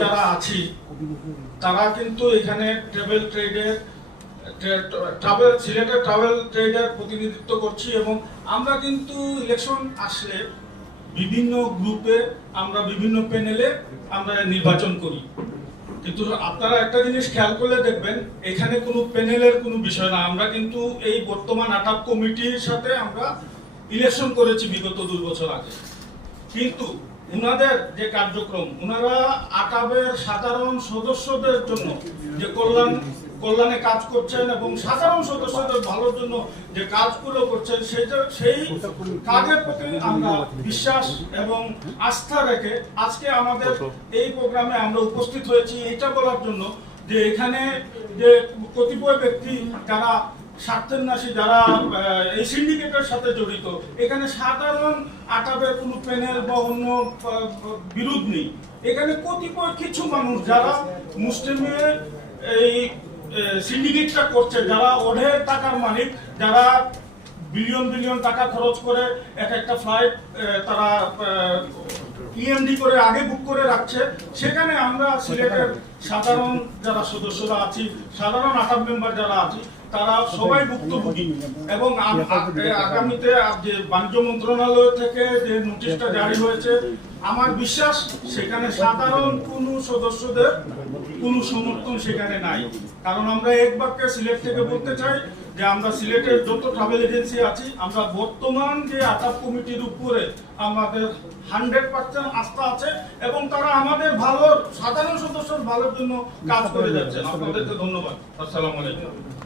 যারা আছি। তারা কিন্তু এখানে ট্রাভেল ট্রেডের ট্রাভেল সিলেটের ট্রাভেল ট্রেডের প্রতিনিধিত্ব করছি এবং আমরা কিন্তু ইলেকশন আসলে বিভিন্ন গ্রুপে আমরা বিভিন্ন প্যানেলে আমরা নির্বাচন করি। কিন্তু আপনারা একটা জিনিস খেয়াল করলে দেখবেন, এখানে কোনো প্যানেলের কোনো বিষয় না। আমরা কিন্তু এই বর্তমান আটাপ কমিটির সাথে আমরা ইলেকশন করেছি বিগত দুই বছর আগে। কিন্তু উনাদের যে কার্যক্রম, উনারা আকাবের সাধারণ সদস্যদের জন্য যে কল্যাণ, কল্যাণে কাজ করছেন এবং সাধারণ সদস্যদের ভালোর জন্য যে কাজগুলো করছেন, সেটা, সেই কাজের প্রতি আমরা বিশ্বাস এবং আস্থা রেখে আজকে আমাদের এই প্রোগ্রামে আমরা উপস্থিত হয়েছি। এটা বলার জন্য যে এখানে যে কতিপয় ব্যক্তি, যারা স্বার্থের নাশী যারা এই সিন্ডিকেটের সাথে জড়িত। এখানে সাধারণ আটাবের কোনো প্যানেল বা অন্য বিরোধ নেই। এখানে কতিপয় কিছু মানুষ যারা মুসলিমে এই সিন্ডিকেটটা করছে, যারা ওঢের টাকার মালিক, যারা বিলিয়ন বিলিয়ন টাকা খরচ করে এক একটা ফ্লাইট তারা ইএমডি করে আগে বুক করে রাখছে। সেখানে আমরা সিলেটের সাধারণ যারা সদস্যরা আছি, সাধারণ আটাম মেম্বার যারা আছি, তারা সবাই ভুক্তভোগী। এবং আগামীতে যে বাণিজ্য মন্ত্রণালয় থেকে যে নোটিশটা জারি হয়েছে, আমার বিশ্বাস সেখানে সাধারণ কোনো সদস্যদের কোনো সমর্থন সেখানে নাই। কারণ আমরা এক বাক্যে সিলেট থেকে বলতে চাই যে আমরা সিলেটের যত ট্রাভেল এজেন্সি আছি, আমরা বর্তমান যে আটাপ কমিটির উপরে আমাদের হান্ড্রেড পার্সেন্ট আস্থা আছে এবং তারা আমাদের ভালো সাধারণ সদস্যর ভালোর জন্য কাজ করে যাচ্ছে আপনাদেরকে ধন্যবাদ। আসসালামু আলাইকুম।